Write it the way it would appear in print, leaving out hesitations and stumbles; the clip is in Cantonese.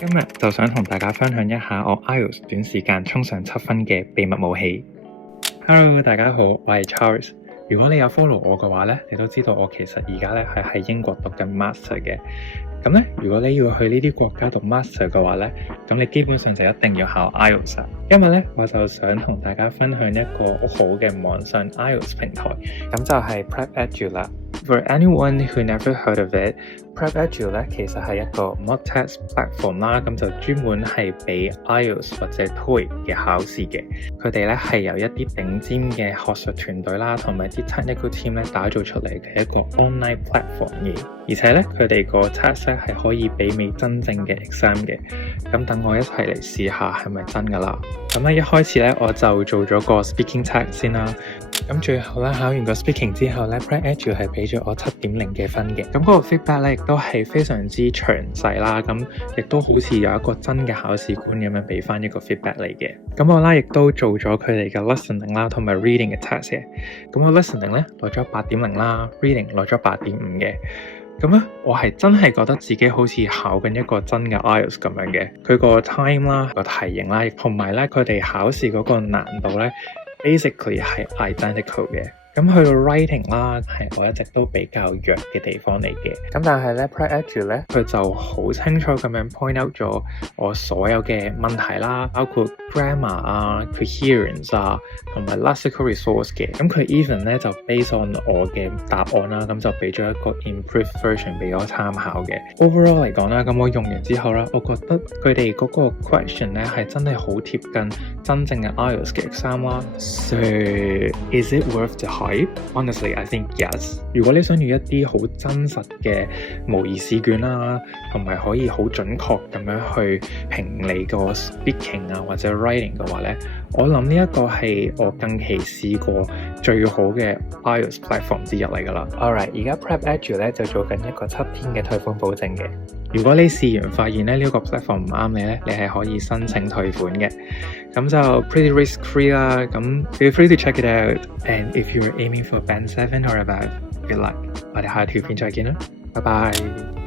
今日就想同大家分享一下我 IELTS 短時間衝上7分嘅秘密武器。Hello， 大家好，我係 Charles。如果你有 follow 我嘅話咧，你都知道我其實而家咧係喺英國讀緊 master 嘅。咁咧，如果你要去呢啲國家讀 master 嘅話咧，咁你基本上就一定要考 IELTS。今日咧，我就想同大家分享一個好嘅網上 IELTS 平台，咁就係 PrepEdu 啦。For anyone who never heard of it, PrepEdu 咧其實係一個 mock test platform 啦，咁就專門係俾 IELTS 或者 TOEIC 嘅考試嘅。佢哋咧係由一啲頂尖嘅學術團隊啦，同埋啲 technical team 咧打造出嚟嘅一個 online platform 嘅。而且咧佢哋個 test 咧係可以媲美真正嘅 exam 嘅。咁等我一齊嚟試下係咪真噶啦。咁咧一開始咧我就做咗個 speaking test 先啦。咁最後咧考完個 speaking 之後咧 PrepEdu 係俾咗我7.0嘅分嘅。咁嗰個 feedback 咧亦都係非常之詳細啦，咁亦都好似有一個真嘅考試官咁樣俾翻一個 feedback 嚟嘅。咁我啦亦都做咗佢哋嘅 listening 啦，同埋 reading 嘅 test 嘅。咁我 listening 咧攞咗8.0啦 ，reading 攞咗8.5嘅。咁咧，我係真係覺得自己好似考緊一個真嘅 IELTS 咁樣嘅。佢個 time 啦，個題型啦，同埋咧佢哋考試嗰個難度咧 ，basically 係 identical 嘅。咁去到 writing 啦，係我一直都比較弱嘅地方嚟嘅。咁但係咧 PrepEdu 咧，佢就好清楚咁樣 point out 咗我所有嘅問題啦，包括 grammar 啊、coherence 啊，同埋 lexical resource 嘅。咁佢 even 咧就 based on 我嘅答案啦，咁就俾咗一個 improved version 俾我參考嘅。Overall 嚟講啦，咁我用完之後啦，我覺得佢哋嗰個 question 咧係真係好貼近真正嘅 IELTS 嘅 exam 啦。So is it worth the hype？Honestly, I think yes. 如果你想要一啲好真實嘅模擬試卷啦，同埋可以好準確咁樣去評你個 speaking 啊或者 writing 嘅話咧，我諗呢一個係我近期試過最好嘅 IELTS platform 之一嚟噶啦。Alright， 而家 PrepEdu 咧就做緊一個7天嘅退款保證嘅。如果你試完發現咧呢個 platform 唔啱你咧，你係可以申請退款嘅。咁就 pretty risk free 啦，咁 feel free to check it out. And if you're aiming for Band 7 or above, good luck. 我哋下條片再見啦，拜拜。